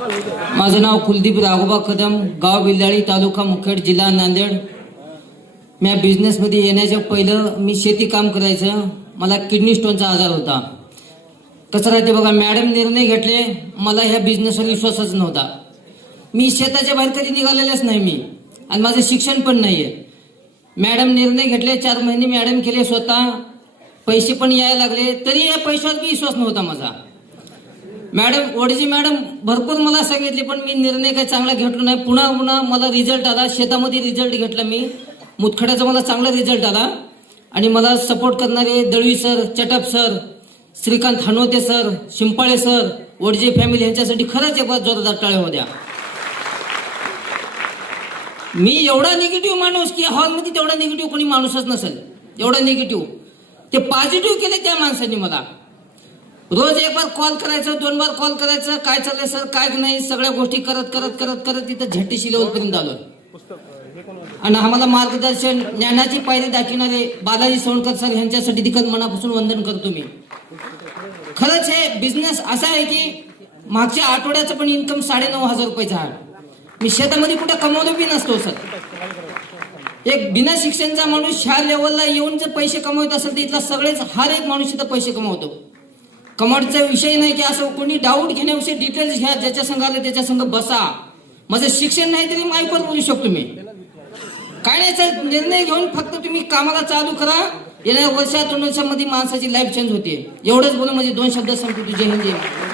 माझं नाव कुलदीप राघोबा कदम, गाव बिल्लाळी, तालुका मुखेड, जिल्हा नांदेड। मी बिझनेस मध्ये येण्याच्या पहिलं मी शेती काम करायचं। मला किडनी स्टोनचा आजार होता। कसं राहते बघा, मॅडम निर्णय घेतले, मला ह्या बिझनेसवर विश्वासच नव्हता। मी शेताच्या बाहेर कधी निघालेलेच नाही मी, आणि माझं शिक्षण पण नाहीये। मॅडम निर्णय घेतले, 4 महिने मॅडम केले स्वतः, पैसे पण यायला लागले, तरी या पैशावर विश्वास नव्हता माझा। मॅडम वडजी मॅडम भरपूर मला सांगितले, पण मी निर्णय काही चांगला घेतलो नाही। पुन्हा मला रिझल्ट आला, शेतामध्ये रिझल्ट घेतला मी, मुतखड्याचा मला चांगला रिझल्ट आला। आणि मला सपोर्ट करणारे Dalvi sir, Chatap sir, Shrikant Hanwate sir, Shimpale sir, Wadje family यांच्यासाठी खरंच एक बार जोरदार टाळ्या होऊ द्या। मी एवढा निगेटिव्ह माणूस की हॉलमध्ये तेवढा निगेटिव्ह कोणी माणूसच नसेल, एवढा निगेटिव्ह। ते पॉझिटिव्ह केले त्या माणसाने मला। रोज एक बार कॉल करायचं, 2 बार कॉल करायचं, काय चाललंय सर, काय नाही, सगळ्या गोष्टी करत तिथं झेटीशी लेवलपर्यंत आलो। आणि आम्हाला मार्गदर्शन, ज्ञानाची पायरी दाखवणारे बालाजी सोनकर सर यांच्यासाठी देखील मनापासून वंदन करतो मी। खरंच हे बिझनेस असा आहे की मागच्या आठवड्याचं पण इन्कम 9,500 रुपयाचा आहे। मी शेतामध्ये कुठे कमवलो बी नसतो सर। एक बिना शिक्षणचा माणूस ह्या लेवलला येऊन जर पैसे कमवत असेल तर इथला सगळेच हर एक माणूस इथं पैसे कमवतो। कमाडचा विषय नाही की असं कोणी डाऊट घेण्याविषयी डिटेल्स घ्या, ज्याच्या संघ आले त्याच्या संघ बसा। माझं शिक्षण नाही तरी माईकवर बोलू शकतो मी, काय नाही। निर्णय घेऊन फक्त तुम्ही कामाला चालू करा, येणाऱ्या वर्षात 2 वर्षांमध्ये माणसाची लाईफ चेंज होते। एवढंच बोलून म्हणजे 2 शब्द सांगतो, जय हिंद जय महाराष्ट्र।